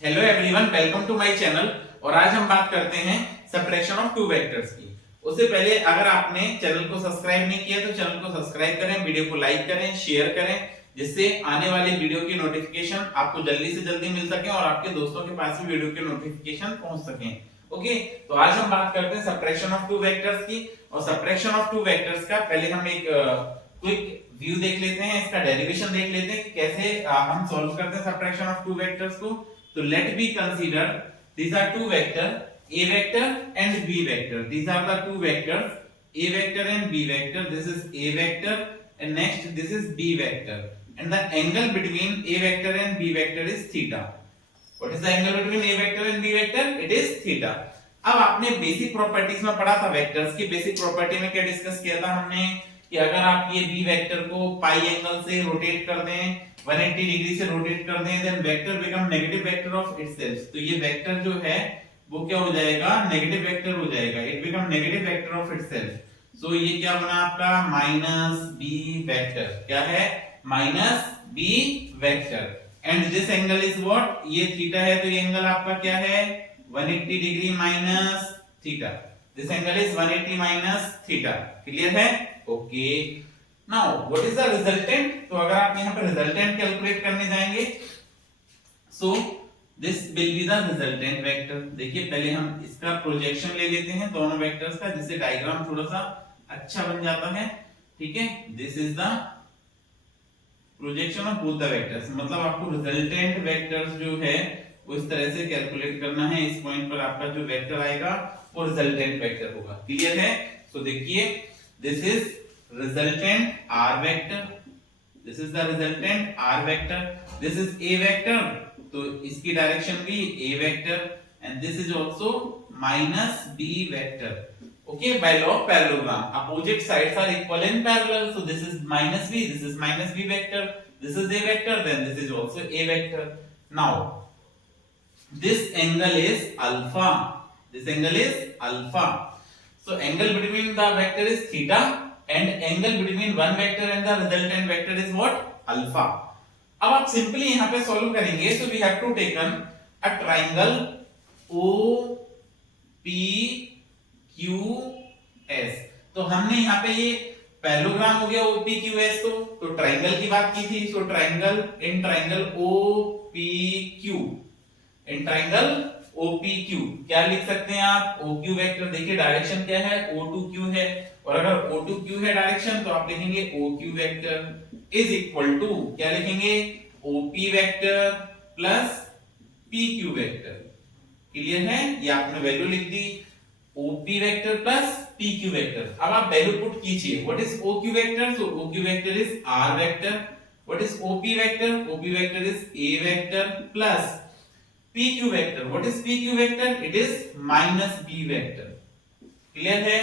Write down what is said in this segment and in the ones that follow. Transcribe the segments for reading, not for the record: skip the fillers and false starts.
Hello everyone, welcome to my channel. और आज हम बात करते हैं सब्ट्रैक्शन ऑफ टू वेक्टर्स की। उससे पहले अगर आपने चैनल को सब्सक्राइब नहीं किया तो चैनल को सब्सक्राइब करें, वीडियो को लाइक करें, शेयर करें, जिससे आने वाले वीडियो की नोटिफिकेशन आपको जल्दी से जल्दी मिल सके और आपके दोस्तों के पास भी वीडियो की नोटिफिकेशन पहुंच सके। ओके, तो आज हम बात करते हैं सब्ट्रैक्शन ऑफ टू वेक्टर्स की। और सब्ट्रैक्शन ऑफ टू वेक्टर्स का पहले हम एक क्विक व्यू देख लेते हैं, इसका डेरिवेशन देख लेते हैं कि कैसे हम सॉल्व करते हैं सब्ट्रैक्शन ऑफ टू वेक्टर्स को। So let me consider these are two vector, a vector and b vector. These are the two vectors, a vector and b vector. This is a vector and next this is b vector. And the angle between a vector and b vector is theta. What is the angle between a vector and b vector? It is theta. अब आपने basic properties में पढ़ा था vectors की। Basic property में क्या discuss किया था हमने कि अगर आप ये b वेक्टर को पाई एंगल से रोटेट कर दें, 180 डिग्री से रोटेट कर दें, then vector become negative vector of itself. तो ये वेक्टर जो है वो क्या हो जाएगा? नेगेटिव वेक्टर हो जाएगा। It become negative vector of itself. So ये क्या बना आपका? Minus B vector. क्या है? Minus B vector. And this angle is what? ये थीटा है, तो ये एंगल आपका क्या है? 180 degree minus theta. This angle is 180 minus theta. Clear है? Okay, now what is the resultant? तो अगर आप यहां पर रिजल्टेंट कैलकुलेट करने जाएंगे, so this will be the resultant vector. देखिए पहले हम इसका प्रोजेक्शन ले लेते हैं दोनों वेक्टर्स का, जिससे डायग्राम थोड़ा सा अच्छा बन जाता है। ठीक है, this is the projection of both the vectors. मतलब आपको रिजल्टेंट वेक्टर्स जो है वो इस तरह से कैलकुलेट करना है। इस पॉइंट पर आपका जो वेक्टर आएगा वो रिजल्टेंट वेक्टर होगा। क्लियर है? सो देखिए, this is resultant r vector, this is the resultant r vector, this is a vector, तो इसकी डायरेक्शन भी a vector, and this is also minus b vector. Okay, by law of parallelogram, opposite sides are equal in parallel, so this is minus b, this is minus b vector, this is a vector, then this is also a vector. Now this angle is alpha, this angle is alpha, so angle between the vector is theta and angle between one vector and the resultant vector is what? Alpha. अब आप simply यहां पे solve करेंगे, so we have to taken a triangle OPQS। तो हमने यहाँ पे ये पैरेललोग्राम हो गया OPQS, तो ट्राइंगल की बात की थी। So triangle in triangle OPQ, in triangle OPQ क्या लिख सकते हैं आप? OQ vector. देखिए डायरेक्शन क्या है? O2Q है, और अगर O2Q है डायरेक्शन तो आप लिखेंगे OQ vector is equal to क्या लिखेंगे? OP vector plus PQ vector. Clear है? ये आपने वैल्यू लिख दी, OP vector plus PQ vector. अब आप वैल्यू पुट कीजिए। What is OQ vector? So OQ vector is R vector. What is OP vector? OP vector is A vector plus PQ vector. What is PQ vector? It is minus B vector. Clear है?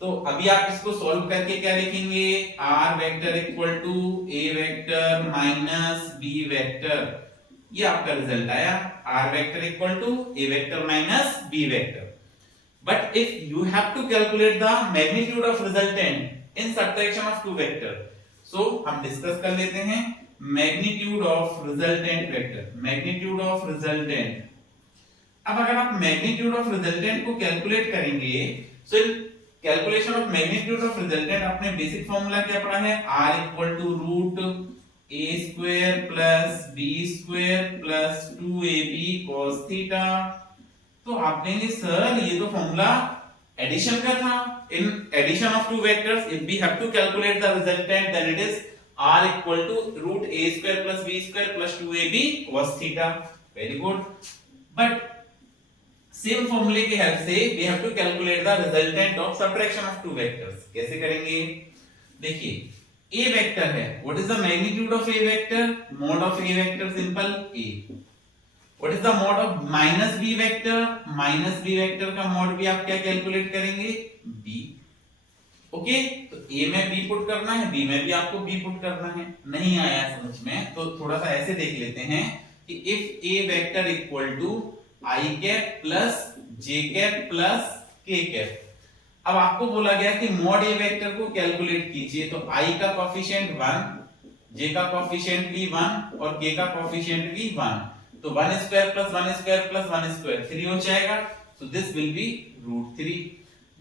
तो अभी आप इसको solve करके क्या लिखेंगे? R vector equal to A vector minus B vector. ये आपका रिजल्ट आया, R vector equal to A vector minus B vector. But if you have to calculate the magnitude of resultant in subtraction of two vector, so हम discuss कर लेते हैं magnitude of resultant vector. Magnitude of resultant, अब अगर आप magnitude of resultant को calculate करेंगे, so calculation of magnitude of resultant आपने बेसिक फॉर्मूला क्या पढ़ा है? R equal to root a square plus b square plus 2ab cos theta. तो आप कहेंगे सर ये तो फॉर्मूला एडिशन का था। In addition of two vectors if we have to calculate the resultant then it is R equal to root a square plus b square plus 2ab cos theta. Very good. But same फॉर्मूले की help से we have to calculate the resultant of subtraction of two vectors. कैसे करेंगे? देखिए A vector है, what is the magnitude of A vector? Mod of A vector simple A। What is the mod of minus B vector? Minus B vector का mod भी आप क्या calculate करेंगे? B। Okay, तो A में B put करना है, B में भी आपको B पुट करना है। नहीं आया समझ में तो थोड़ा सा ऐसे देख लेते हैं कि if A vector equal to I cap plus J cap plus K cap. अब आपको बोला गया कि मॉड A वेक्टर को कैलकुलेट कीजिए, तो I का कोएफिशिएंट 1, J का कोएफिशिएंट भी 1 और K का कोएफिशिएंट भी 1। तो 1 square plus 1 square plus 1 square 3 हो जाएगा, सो दिस विल बी √3।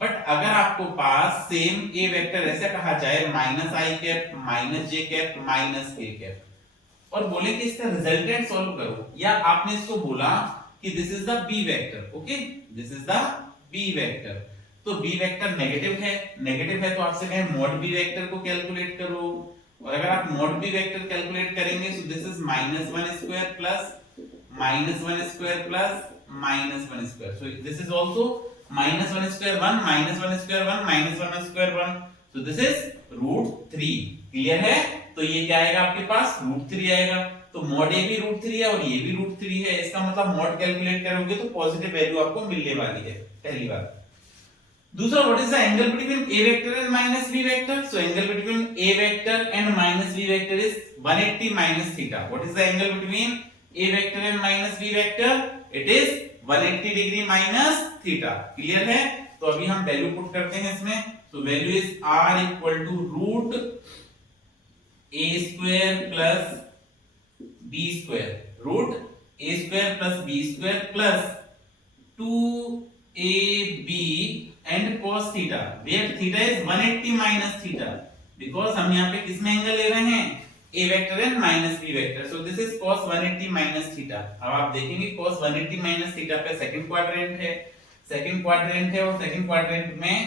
बट अगर आपको पास सेम ए वेक्टर ऐसे कहा जाए माइनस आई कैप माइनस जे कैप माइनस के कैप और बोले कि इसका रिजल्टेंट सॉल्व करो, या आपने इसको बोला कि this is the B vector, okay this is the B vector, तो बी वेक्टर नेगेटिव है तो आपसे कहे मॉड बी वेक्टर को कैलकुलेट करो, और अगर आप मॉड बी वेक्टर कैलकुलेट करेंगे so this is -1 square plus -1 square plus -1 square, so this is also -1 square 1 -1 square 1 -1 square 1, so this is √3। Clear है? तो ये क्या आएगा आपके पास √3 आएगा, तो मॉड ए भी √3 है और ये भी √3 है, इसका मतलब मॉड कैलकुलेट करोगे तो पॉजिटिव वैल्यू आपको मिलने वाली है, पहली बात। दूसरा, what is the angle between A vector and minus B vector? So angle between A vector and minus B vector is 180 minus theta. What is the angle between A vector and minus B vector? It is 180 degree minus theta. Clear है? तो अभी हम value put करते हैं इसमें, तो value is r equal to root a square plus b square, root a square plus b square plus 2ab and cos theta, where theta is 180 minus theta, because हम यहाँ पे किसमें एंगल ले रहे हैं? a vector and minus b vector, so this is cos 180 minus theta. अब आप देखेंगे cos 180 माइनस थीटा पे सेकंड क्वाड्रेंट है, और सेकंड क्वाड्रेंट में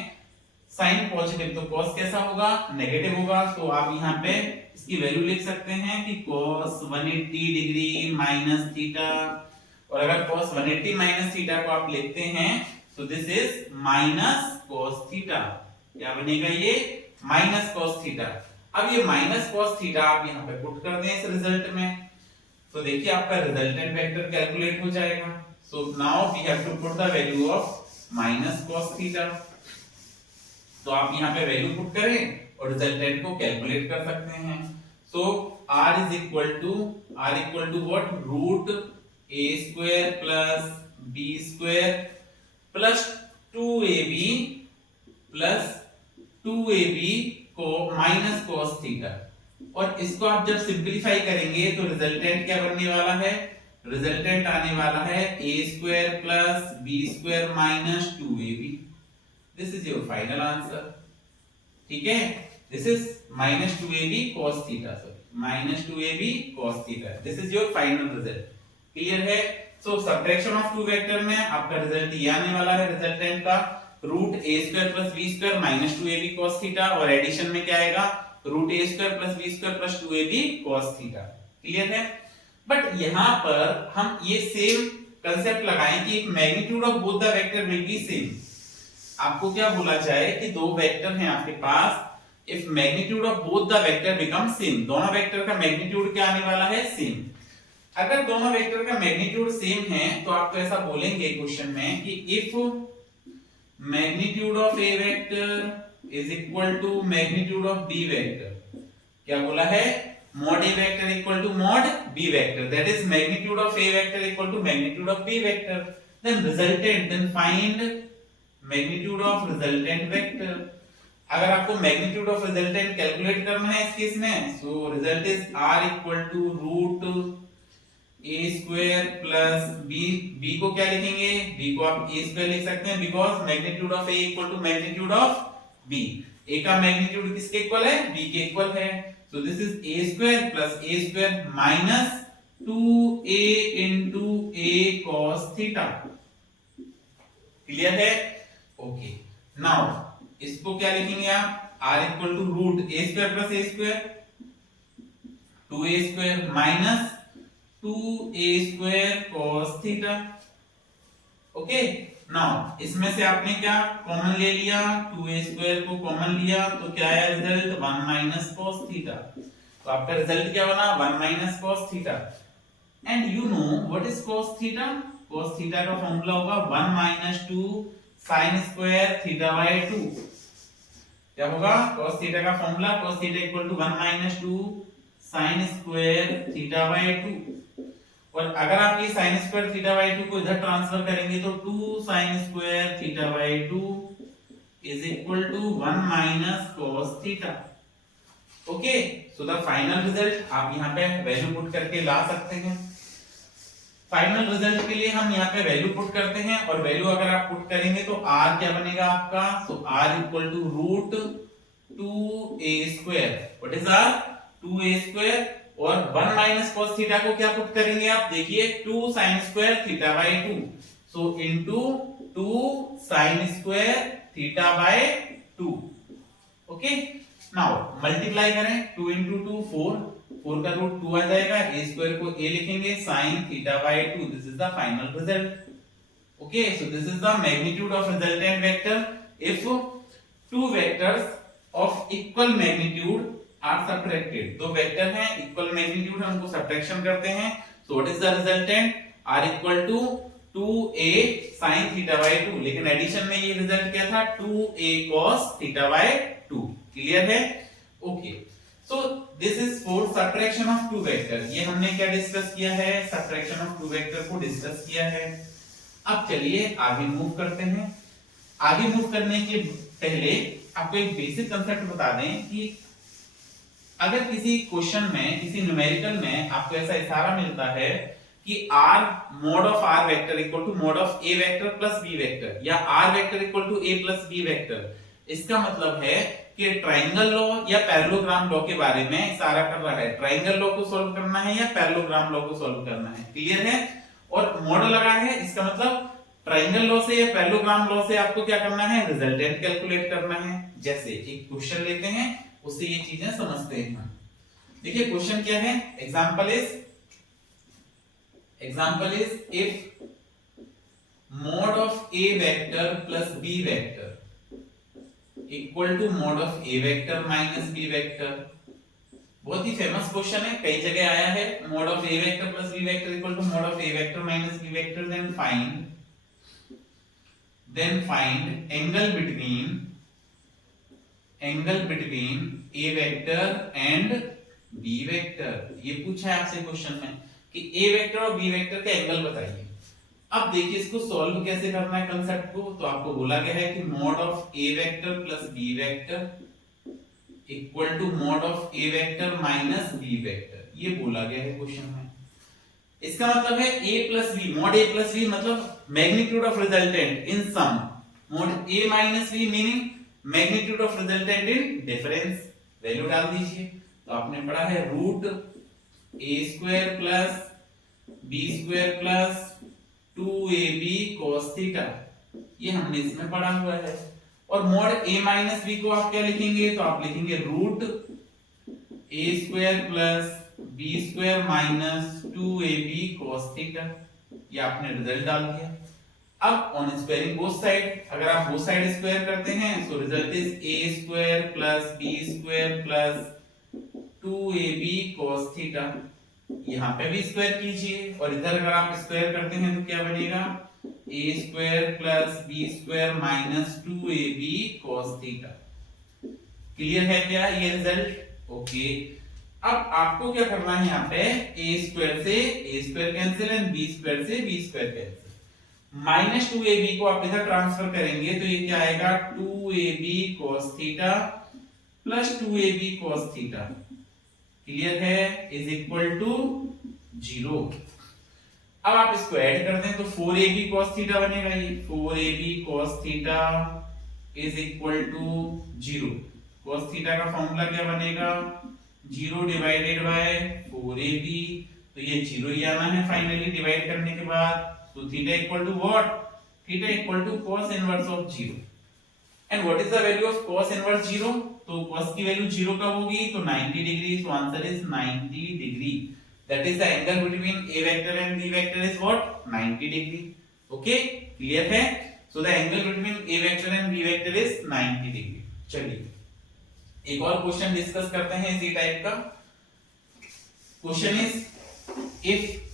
साइन पॉजिटिव, तो cos कैसा होगा? नेगेटिव होगा, तो आप यहाँ पे इसकी वैल्यू लिख सकते हैं कि cos 180 डिग्री माइनस थीटा, और अगर cos 180 माइनस थीटा को आप लिखते हैं तो this is minus cos theta, क्या बनेगा ये? Minus cos theta. अब ये माइनस cos थीटा आप यहाँ पे पुट कर दें इस रिजल्ट में, तो देखिए आपका रिजल्टेंट वेक्टर कैलकुलेट हो जाएगा। So now we have to put the value of minus cos theta, तो आप यहाँ पे वैल्यू पुट करें और रिजल्टेंट को कैलकुलेट कर सकते हैं। So r is equal to what? Root a square plus b square plus 2ab को माइनस cos थीटा, और इसको आप जब सिंपलीफाई करेंगे तो रिजल्टेंट क्या बनने वाला है? रिजल्टेंट आने वाला है a square plus b square minus 2ab। This is your final answer, ठीक है? This is -2ab cos theta, -2ab cos theta, this is your final result. Clear है? So subtraction of two vector में आपका result ये आने वाला है, resultant का root a square plus b square -2ab cos theta, और एडिशन में क्या आएगा? Root a square plus b square plus 2ab cos theta. Clear है? बट यहां पर हम ये सेम कांसेप्ट लगाएं कि एक magnitude of both the vector will be same. आपको क्या बोला जाए कि दो वेक्टर हैं आपके पास, if magnitude of both the vector become same, दोनों वेक्टर का मैग्नीट्यूड क्या आने वाला है? सेम। अगर दोनों वेक्टर का मैग्नीट्यूड सेम है तो आप तो ऐसा बोलेंगे क्वेश्चन में कि if magnitude of A vector is equal to magnitude of B vector, क्या बोला है? mod a vector equal to mod b vector, that is magnitude of a vector equal to magnitude of b vector, then find magnitude of resultant vector। अगर आपको magnitude of resultant calculate करना है इस case में, so result is r equal to root a square plus b को क्या लिखेंगे? b को आप a square लिख सकते हैं because magnitude of a equal to magnitude of b, a का magnitude किसके इक्वल है? b के इक्वल है, so this is a square plus a square minus 2a into a cos theta। Clear है? Okay, now इसको क्या लिखेंगे आप? r equal to root a square plus a square 2a square minus 2a square cos theta. Okay, now इसमें से आपने क्या common ले लिया? 2a स्क्वायर को कॉमन लिया तो क्या है रिजल्ट? 1 minus cos theta. तो आपका रिजल्ट क्या बना? 1 minus cos theta. And you know what is cos theta? cos theta का फॉर्मूला होगा 1 minus 2 sin square theta by 2। क्या होगा? cos थीटा का formula cos theta equal to 1 minus 2 sin square theta by 2, और अगर आप ये sin स्क्वायर थीटा बाय 2 को इधर ट्रांसफर करेंगे तो 2 sin square theta by 2 is equal to 1 minus cos theta. Okay, so the final result आप यहाँ पे वैल्यू पुट करके ला सकते हैं। फाइनल रिजल्ट के लिए हम यहाँ पे वैल्यू पुट करते हैं, और वैल्यू अगर आप पुट करेंगे तो r क्या बनेगा आपका, तो r equal to root 2a²। What is r, 2a², और 1 माइनस cos थीटा को क्या पुट करेंगे आप, देखिए 2 sin square theta by 2, so into 2 sin square theta by 2। Okay, now multiply करें, 2 into 2 4, 4 का रूट 2 आ जाएगा, a स्क्वायर को a लिखेंगे sin theta by 2, this is the final result. Okay, so this is the magnitude of resultant vector if two vectors of equal magnitude are subtracted. दो vector हैं equal magnitude है, उनको subtraction करते हैं, so what is the resultant, r equal to 2a sin theta by 2, लेकिन addition में ये result क्या था, 2a cos theta by 2। Clear है? Okay, so this is for subtraction of two vector. ये हमने क्या डिस्कस किया है, सब्ट्रैक्शन ऑफ टू वेक्टर को डिस्कस किया है। अब चलिए आगे मूव करते हैं। आगे मूव करने के पहले आपको एक बेसिक कांसेप्ट बता दें कि अगर किसी क्वेश्चन में, किसी न्यूमेरिकल में आपको ऐसा इशारा मिलता है कि r mod of r vector equal to mod of a vector plus b vector, या r vector equal to a plus b vector, इसका मतलब है कि ट्रायंगल लॉ या पैरेललोग्राम लॉ के बारे में इशारा कर रहा है। ट्रायंगल लॉ को सॉल्व करना है या पैरेललोग्राम लॉ को सॉल्व करना है। क्लियर है? और मॉड लगा है, इसका मतलब ट्रायंगल लॉ से या पैरेललोग्राम लॉ से आपको क्या करना है, रिजल्टेंट कैलकुलेट करना है। जैसे एक क्वेश्चन लेते हैं, उससे ये चीजें समझते हैं। देखिए क्वेश्चन क्या है, example is if mod of a vector plus b vector equal to mod of a vector minus b vector. बहुत ही फेमस क्वेश्चन है, कई जगह आया है। mod of a vector plus b vector equal to mod of a vector minus b vector, then find angle between a vector and b vector. ये पूछा है आपसे क्वेश्चन में कि a वेक्टर और b वेक्टर का एंगल बताइए। अब देखिए इसको सॉल्व कैसे करना है कांसेप्ट को, तो आपको बोला गया है कि mod of a vector plus b vector equal to mod of a vector minus b vector, ये बोला गया है क्वेश्चन में। इसका मतलब है a plus b, mod a plus b मतलब magnitude of resultant in sum, mod a minus b meaning magnitude of resultant in difference. Value डाल दीजिए, तो आपने पढ़ा है root a square plus b square plus 2ab cos theta, ये हमने इसमें पढ़ा हुआ है। और mod a माइनस b को आप क्या लिखेंगे, तो आप लिखेंगे root a square plus b square minus 2ab cos theta, ये आपने रिजल्ट डाल दिया। अब ऑन स्क्वायरिंग बोथ साइड, अगर आप बोथ साइड स्क्वायर करते हैं so result is a square plus b square plus 2ab cos theta. यहाँ पे भी स्क्वायर कीजिए, और इधर अगर आप स्क्वायर करते हैं तो क्या बनेगा, a square plus b square minus 2ab cos theta. Clear है क्या ये रिजल्ट? ओके, अब आपको क्या करना है, यहाँ पे a स्क्वायर से a square cancel and b square से b square cancel, minus 2ab को आप इधर ट्रांसफर करेंगे तो ये क्या आएगा, 2ab cos theta plus 2ab cos theta. Clear है? Is equal to 0। अब आप इसको ऐड कर दें तो 4ab cos थीटा बनेगा, ये 4ab cos theta is equal to 0। cos theta का फॉर्मूला क्या बनेगा, 0 डिवाइडेड बाय 4ab, तो ये 0 ही आना है फाइनली डिवाइड करने के बाद। So theta equal to what? Theta equal to cos inverse of 0. And what is the value of cos inverse 0? तो cos की वैल्यू 0 कब होगी, तो 90 degree. So answer is 90 degree. That is the angle between a vector and b vector is what? 90 degree. Okay? Clear है? So the angle between a vector and b vector is 90 degree. चलिए एक और question discuss करते हैं इसी type का। Question is if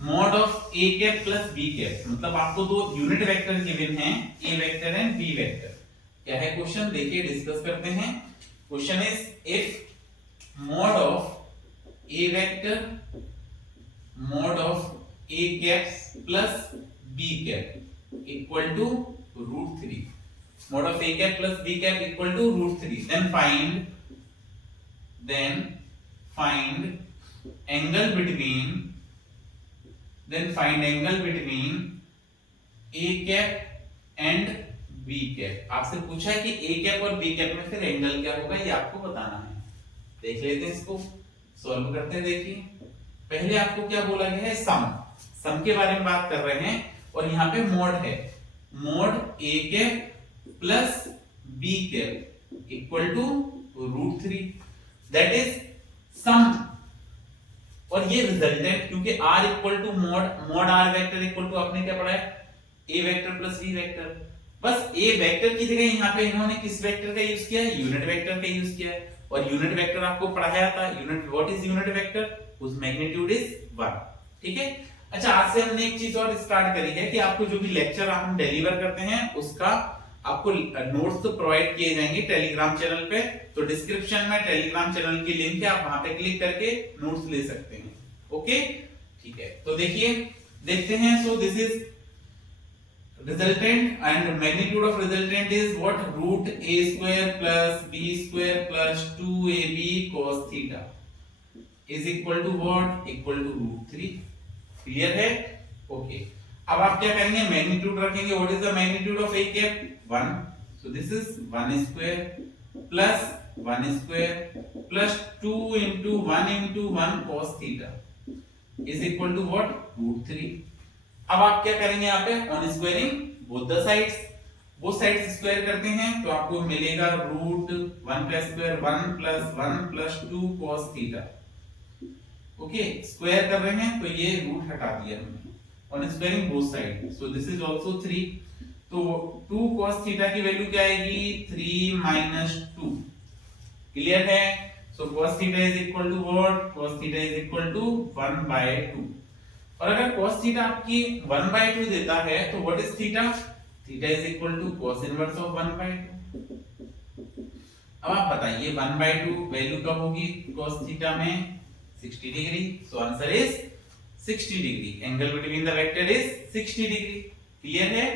mod of a cap plus b cap, मतलब आपको दो यूनिट वेक्टर गिवन हैं, a vector and b vector. क्या है क्वेश्चन, देखिए डिस्कस करते हैं। Question is if mod of a vector mod of a cap plus b cap equal to √3, mod of a cap plus b cap equal to √3, then find angle between then find angle between a cap and b cap. आपसे पूछा है कि a cap और b cap में फिर angle क्या होगा, ये आपको बताना है। देख लेते हैं इसको, सॉल्व करते हैं। देखिए पहले आपको क्या बोला गया है, सम के बारे में बात कर रहे हैं, और यहाँ पे मोड है, mod a cap plus b cap equal to √3, that is sum. और ये रिजल्टेंट, क्योंकि r equal to mod r vector equal to, आपने क्या पढ़ा है, a vector plus b vector. बस a वेक्टर की जगह यहाँ पे इन्होंने किस वेक्टर का यूज किया है, यूनिट वेक्टर का यूज किया है। और यूनिट वेक्टर आपको पढ़ाया था, unit, what is unit vector, उस मैग्नीट्यूड इज 1। ठीक है। अच्छा, आज से हमने एक चीज और स्टार्ट करी है कि आपको जो भी लेक्चर हम डिलीवर करते हैं उसका आपको नोट्स तो प्रोवाइड किए जाएंगे टेलीग्राम चैनल पे। तो डिस्क्रिप्शन में टेलीग्राम चैनल की लिंक है, आप वहां पे क्लिक करके नोट्स ले सकते हैं। ओके, ठीक है। तो देखिए, देखते हैं। So this is resultant and magnitude of resultant is what, √a² plus b² plus 2ab cos theta is equal to what, equal to √3। Clear है? ओके। अब आप क्या करेंगे, मैग्नीट्यूड रखेंगे। What is the magnitude of a cap, 1, so this is 1² plus 1² plus 2 into 1 into 1 cos theta is equal to what, √3। अब आप क्या करेंगे, यहाँ पे on squaring both the sides, both sides square करते हैं तो आपको मिलेगा √1² 1 plus 1 plus 2 cos theta. Okay, square कर रहे हैं तो ये रूट हटा दिया हमने, on squaring both side, so this is also 3। तो 2 cos थीटा की वैल्यू क्या आएगी, 3 माइनस 2। क्लियर है? So cos theta is equal to what, cos theta is equal to 1/2। और अगर cos थीटा आपकी 1/2 देता है तो what is theta, theta is equal to cos inverse of 1/2। अब आप बताइए 1/2 वैल्यू कब होगी cos थीटा में, 60 degree. So answer is 60 degree, angle between the vector is 60 degree. Clear है?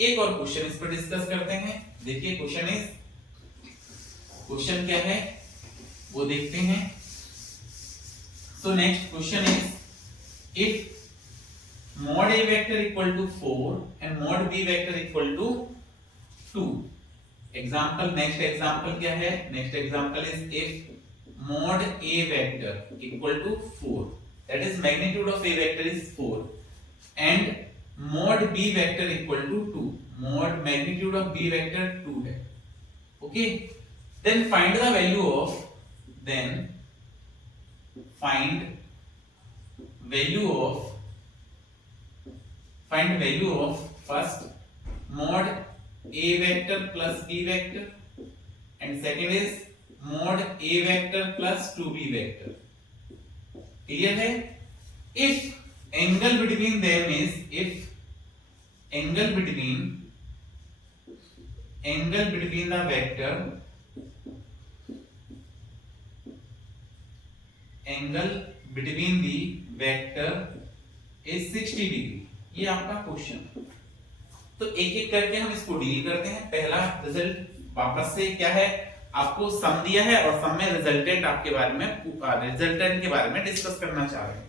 एक और क्वेश्चन इस पर डिस्कस करते हैं। देखिए क्वेश्चन क्या है वो देखते हैं। So next question is, if mod a vector equal to 4 and mod b vector equal to 2। Example, next example क्या है, next example is if mod a vector equal to 4, that is magnitude of a vector is 4 and mod b vector equal to 2, mod magnitude of b vector 2 है। okay, then find the value of, then find value of first mod a vector plus b vector and second is mod a vector plus 2b vector। Clear है? if angle between them is, if angle between the vector, angle between the vector is 60 degree, ये आपका question. तो एक एक करके हम इसको deal करते हैं। पहला रिजल्ट वापस से क्या है, आपको सम दिया है और सम में रिजल्टेंट आपके बारे में, रिजल्टेंट के बारे में डिस्कस करना चाह रहे हैं।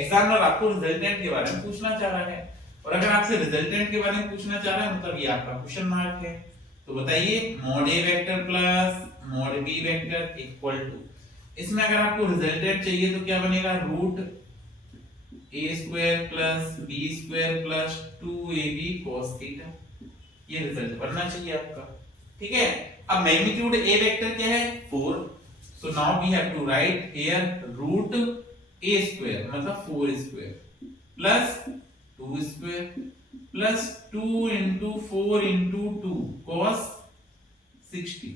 एग्जामिनर आपको रिजल्टेंट के बारे में पूछना चाह रहा है, और अगर आपसे रिजल्टेंट के बारे में पूछना चाह रहा है मतलब ये आपका क्वेश्चन मार्क है। तो बताइए mod a vector plus mod b vector equal to, इसमें अगर आपको रिजल्टेंट चाहिए तो क्या बनेगा, √a² plus b² plus 2ab cos theta, ये रिजल्ट बनना चाहिए आपका। ठीक है। अब मैग्नीट्यूड a वेक्टर क्या है, 4, so now we have to write here √a² मतलब 4² plus 2² plus 2 into 4 into 2 cos 60।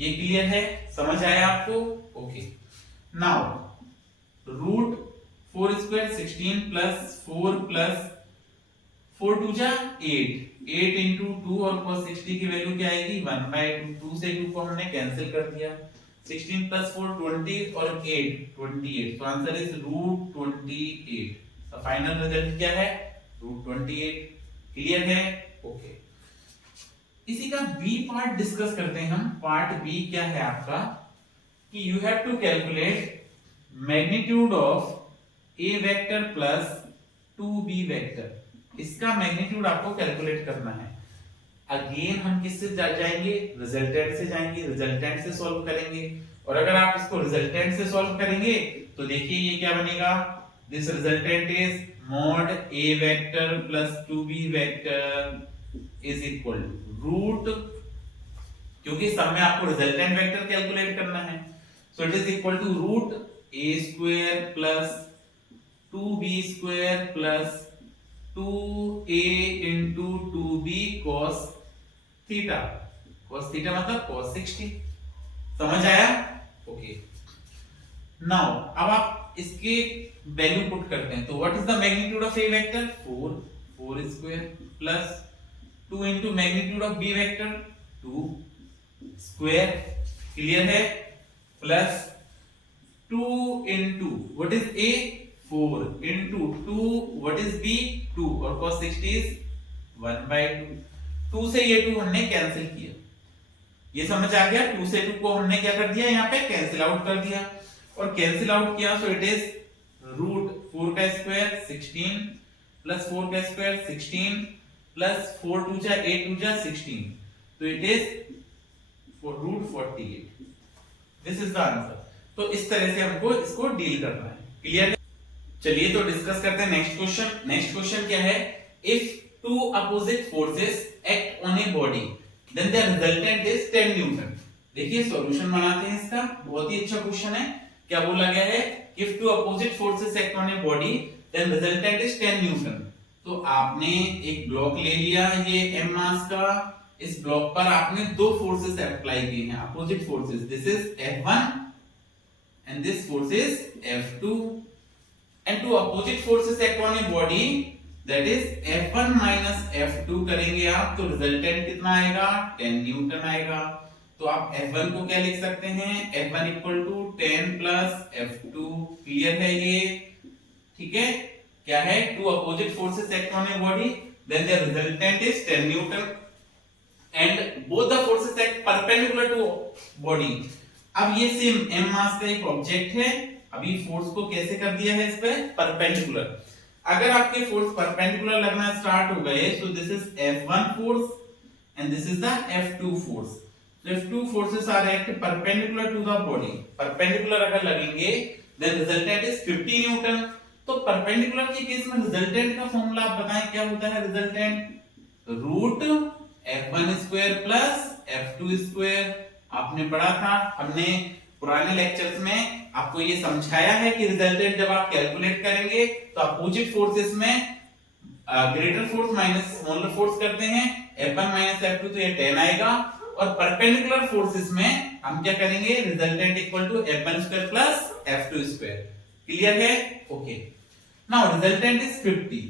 ये क्लियर है? समझ आया आपको? ओके। नाउ √4² 16 प्लस 4 प्लस 4 2 जा 8 into 2 और cos 60 की वैल्यू क्या आएगी, 1/2। 2 से 2 को हमने कैंसिल कर दिया, 16 प्लस 4 20 और 8 28। तो आंसर इज √28। तो फाइनल रिजल्ट क्या है, √28। क्लियर है? ओके। इसी का बी पार्ट डिस्कस करते हैं हम। पार्ट बी क्या है आपका, कि you have to calculate magnitude of A vector plus 2b vector, इसका मैग्नीट्यूड आपको कैलकुलेट करना है। अगेन हम किससे जाएंगे, रिजल्टेंट से जाएंगे, रिजल्टेंट से सॉल्व करेंगे। और अगर आप इसको रिजल्टेंट से सॉल्व करेंगे तो देखिए ये क्या बनेगा, this resultant is mod a vector plus 2b vector is equal to root, क्योंकि सब में आपको रिजल्टेंट वेक्टर कैलकुलेट करना है, so it is equal to root a square plus 2b square plus 2a into 2b cos theta, cos theta मतलब cos 60, समझ आया? Okay, now अब आप इसके वैल्यू पुट करते हैं, तो what is the magnitude of A vector, 4 square plus 2 into magnitude of B vector 2 square, clear है, plus 2 into what is A 4 into 2 what is B 2 और cos 60 इज 1/2, 2 से ये 2 हमने कैंसिल किया, ये समझ आ गया, 2 से 2 को हमने क्या कर दिया, यहाँ पे कैंसिल आउट कर दिया, और कैंसिल आउट किया सो इट इज रूट 4 का स्क्वायर 16 प्लस 4 का स्क्वायर 16 प्लस 4 2 जा 8 2 जा 16, तो it is root 48, this is the answer. तो इस तरह से हमको इसको डील करना है, क्लियर है? चलिए तो डिस्कस करते हैं नेक्स्ट क्वेश्चन। नेक्स्ट क्वेश्चन क्या है, if two opposite forces act on a body then the resultant is 10 newton. देखिए सॉल्यूशन बनाते हैं इसका, बहुत ही अच्छा क्वेश्चन है। क्या बोला गया है, if two opposite forces act on a body then resultant is 10 newton. तो आपने एक ब्लॉक ले लिया ये m मास का, इस ब्लॉक पर आपने दो फोर्सेस अप्लाई किए हैं, opposite forces, this is F1 and this force is F2, and two opposite forces act on a body, that is F1 minus F2 करेंगे आप, तो रिजल्टेंट कितना आएगा, 10 न्यूटन आएगा। तो आप F1 को क्या लिख सकते हैं, F1 equal to 10 plus F2, clear है ये, ठीक है, क्या है, two opposite forces act on a body then the resultant is 10 newton and both the forces act perpendicular to body. अब ये सेम m मास का एक ऑब्जेक्ट है, अभी फोर्स को कैसे कर दिया है इस पे, परपेंडिकुलर। अगर आपके फोर्स परपेंडिकुलर लगना स्टार्ट हो गए, सो this is F1 force and this is the F2 force. So if two forces are act perpendicular to the body, perpendicular अगर लगेंगे then resultant is 50 न्यूटन। तो परपेंडिकुलर के केस में रिजल्टेंट का formula आप बताएं क्या होता है, resultant root F1 square plus F2 square. आपने पढ़ा था, हमने पुराने लेक्चर्स में आपको ये समझाया है कि रिजल्टेंट जब आप कैलकुलेट करेंगे तो अपोजिट फोर्सेस में greater force minus smaller force करते हैं, F1 माइनस F2 तो ये 10 आएगा, और परपेंडिकुलर फोर्सेस में हम क्या करेंगे, resultant equal to F1 square plus F2 square, clear है? Okay, now resultant is 50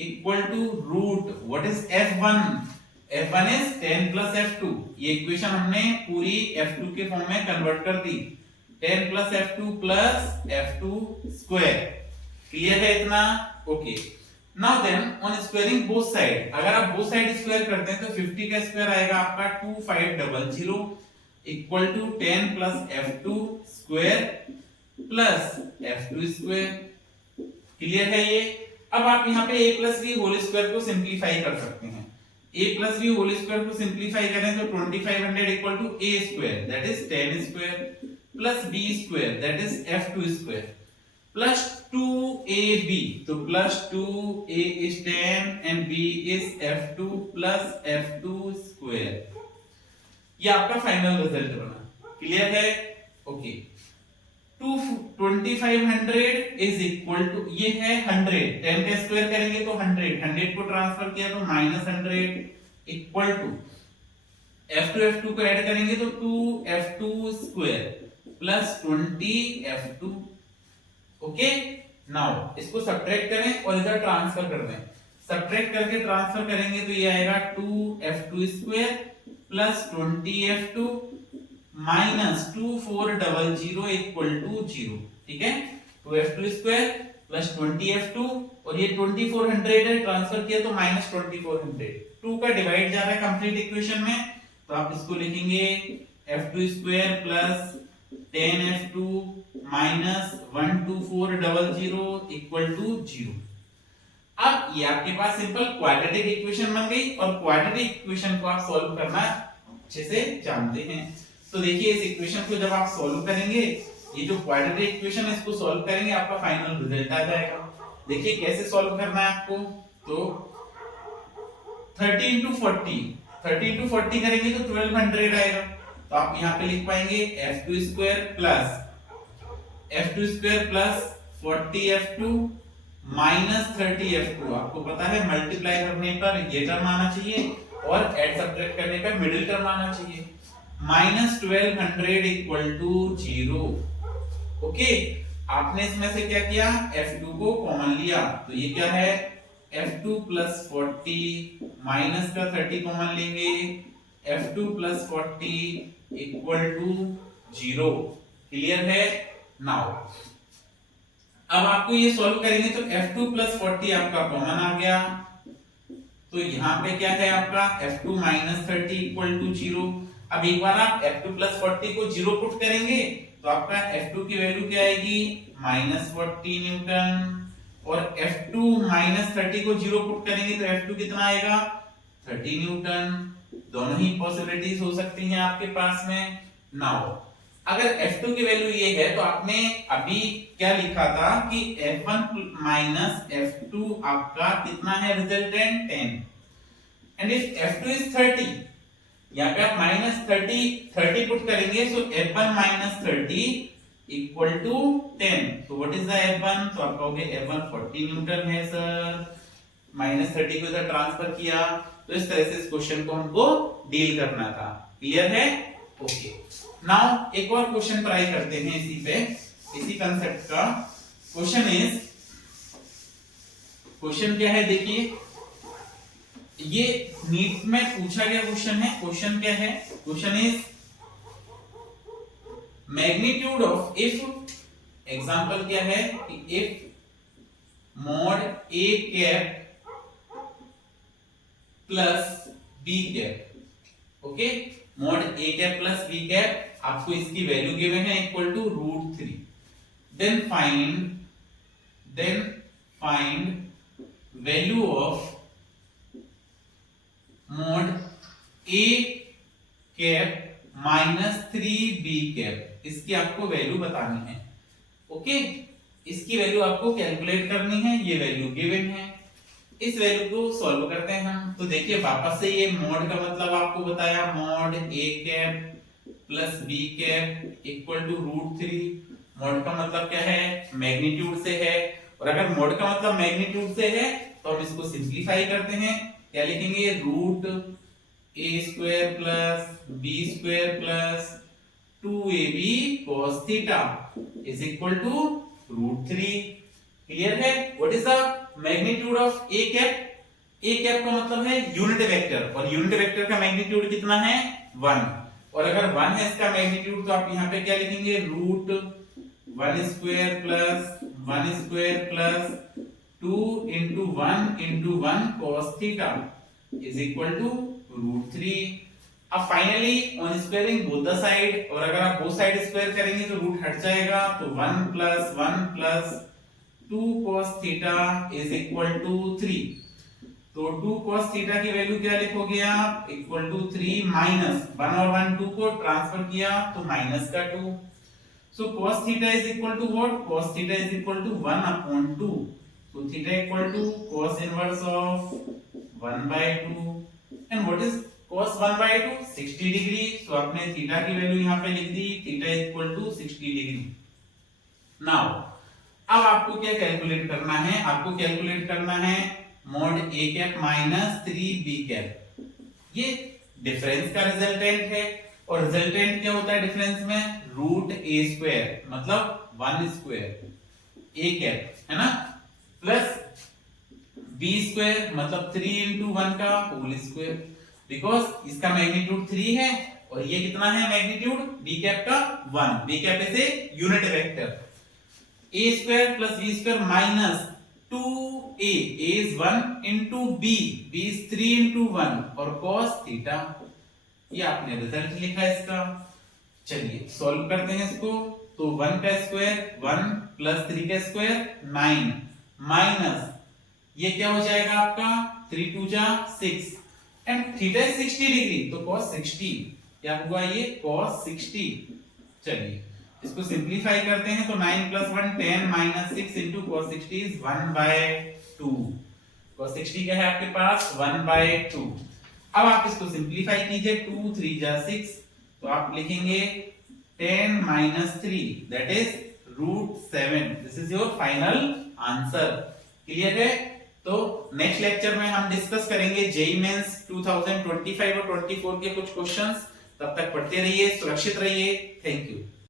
equal to root what is F1, F1 is 10 plus F2, ये इक्वेशन हमने पूरी F2 के फॉर्म में कन्वर्ट कर दी, 10 plus F2 plus F2 square, clear है इतना? Okay, now then on squaring both side, अगर आप बोथ साइड स्क्वायर करते हैं तो 50 का स्क्वायर आएगा आपका 2500 equal to 10 plus F2 square plus F2 square, clear है ये? अब आप यहाँ पे a plus b whole square को सिंपलीफाई कर सकते हैं, a plus b whole square को सिंपलीफाई करें तो 2500 equal to a square that is 10 square plus b square that is F2 square plus 2ab, तो plus 2a is 10 and b is F2 plus F2 square, ये आपका final result बना, clear है? Okay, 2500 is equal to, ये है 100, 10 का square करेंगे तो 100 को ट्रांसफर किया तो माइनस 100 इक्वल टू F2 को ऐड करेंगे तो 2F2 square plus 20F2। Okay, now इसको सब्ट्रैक्ट करें और इधर ट्रांसफर कर दें, सब्ट्रैक्ट करके ट्रांसफर करेंगे तो ये आएगा 2F2 square plus 20F2 minus 2400 equal to 0, ठीक है, 2F2 स्क्वायर प्लस 20F2 और ये 2400 है, ट्रांसफर किया तो माइनस 2400, 2 का डिवाइड जा रहा है कंप्लीट इक्वेशन में, तो आप इसको लिखेंगे F2 square plus 10F2 minus 12400 equal to 0, अब ये आपके पास सिंपल क्वाड्रेटिक इक्वेशन बन गई और क्वाड्रेटिक इक्वेशन को आप सॉल्व करना अच्छे से जानते हैं। तो देखिए इस इक्वेशन को जब आप सॉल्व करेंगे, ये जो क्वाड्रेटिक इक्वेशन है इसको सॉल्व करेंगे, आपका फाइनल रिजल्ट आ जाएगा। देखिए कैसे सॉल्व करना है आपको। तो 30 into 40 करेंगे तो 1200 आएगा। तो आप यहाँ पे लिख पाएंगे f2 square plus 40f2 minus 30f2। आपको पता है मल्टीप्लाई करने पर ये टर्म आना चाहिए और ऐड सब्ट्रैक्ट करने पर मिडिल टर्म आना चाहिए। Minus 1200 equal to 0। ओके, आपने इसमें से क्या किया, f2 को कॉमन लिया, तो ये क्या है f2 प्लस 40 माइनस का 30 कॉमन लेंगे, f2 plus 40 equal to 0। Clear है। नाउ अब आपको ये सॉल्व करेंगे तो f2 प्लस 40 आपका कॉमन आ गया, तो यहाँ पे क्या है आपका f2 माइनस 30 इक्वल टू 0। अब एक बार आप f2 प्लस 40 को 0 पुट करेंगे तो आपका f2 की वैल्यू क्या आएगी, माइनस 40 न्यूटन, और f2 माइनस 30 को 0 पुट करेंगे तो f2 कितना आएगा, 30 न्यूटन। दोनों ही पॉसिबिलिटीज हो सकती हैं आपके पास में। नाउ अगर f2 की वैल्यू ये है तो आपने अभी क्या लिखा था कि f1 माइनस f2 आपका कितना है resultant 10, and if f2 is 30, यहाँ पे आप माइनस 30 पुट करेंगे, सो f1 माइनस 30 इक्वल टू 10। तो व्हाट इज द f1, तो आप कहोगे f1 40 न्यूटन है सर, माइनस 30 को इधर ट्रांसफर किया। तो इस तरह से इस क्वेश्चन को हमको डील करना था। क्लियर है। ओके, नाउ एक और क्वेश्चन ट्राई करते हैं इसी कंसेप्ट का। क्वेश्चन क्या है, देखिए ये नीट में पूछा गया क्वेश्चन है। क्वेश्चन क्या है, question is magnitude of if, example क्या है कि इफ mod a cap plus b cap, okay, mod a cap plus b cap, आपको इसकी वैल्यू गिवन है equal to √3, then find value of mod a cap minus 3b cap, इसकी आपको value बतानी है। ओके, इसकी वैल्यू आपको कैलकुलेट करनी है, ये वैल्यू गिवन है। इस वैल्यू को सॉल्व करते हैं हम। तो देखिए वापस से ये मॉड का मतलब आपको बताया, mod a cap plus b cap equal to √3। Mod का मतलब क्या है, मैग्नीट्यूड से है, और अगर मॉड का मतलब मैग्नीट्यूड से है तो हम इसको सिंपलीफाई करते हैं। क्या लिखेंगे, √a² plus b² plus 2ab cos theta is equal to √3। Clear है। What is the magnitude of A cap, A cap का मतलब है यूनिट वेक्टर, और यूनिट वेक्टर का मैग्नीट्यूड कितना है, 1, और अगर 1 है इसका मैग्नीट्यूड तो आप यहाँ पे क्या लिखेंगे, √1² plus 2 into 1 into 1 cos theta is equal to √3। अब finally on squaring both the side, और अगर आप बोथ साइड स्क्वायर करेंगे तो रूट हट जाएगा, तो 1 plus 2 cos theta is equal to 3। तो 2 cos थीटा की वैल्यू क्या लिखोगे आप, इक्वल टू 3 माइनस 1 और 1 2 को ट्रांसफर किया तो माइनस का 2। So cos theta is equal to what, cos theta is equal to 1/2। So theta equal to cos inverse of 1/2, and what is cos 1/2, 60 degree. तो आपने थीटा की वैल्यू यहाँ पे लिख दी, theta equal to 60 degree. Now अब आपको क्या कैलकुलेट करना है, आपको कैलकुलेट करना है mod a cap minus 3b cap. ये डिफरेंस का रिजल्टेंट है, और रिजल्टेंट क्या होता है डिफरेंस में, √a², मतलब 1² ए कैप है ना, प्लस b² मतलब 3 into 1 का होल स्क्वायर, बिकॉज इसका मैग्नीट्यूड 3 है और ये कितना है मैग्नीट्यूड b कैप का 1, b cap is a unit vector, a² plus b² minus 2a, a is 1 into b is 3 into 1, और cos थीटा, ये आपने रिजल्ट लिखा इसका। चलिए सॉल्व करते हैं इसको। तो 1 का स्क्वायर 1 प्लस 3 का स्क्वायर 9 माइनस ये क्या हो जाएगा आपका 3 2 जा 6 एंड थीटा 60 डिग्री तो cos 60 क्या हुआ ये cos 60। चलिए इसको सिंपलीफाई करते हैं तो 9 + 1 10 - 6 into cos 60 is 1/2। cos 60 क्या है आपके पास 1/2। अब आप इसको सिंपलीफाई कीजिए 2 3 जा 6 तो आप लिखेंगे 10 - 3 that is √7। This is your final answer. Clear है? तो नेक्स्ट लेक्चर में हम डिस्कस करेंगे जेईई मेंस 2025 और 24 के कुछ क्वेश्चंस। तब तक पढ़ते रहिए, सुरक्षित रहिए। Thank you.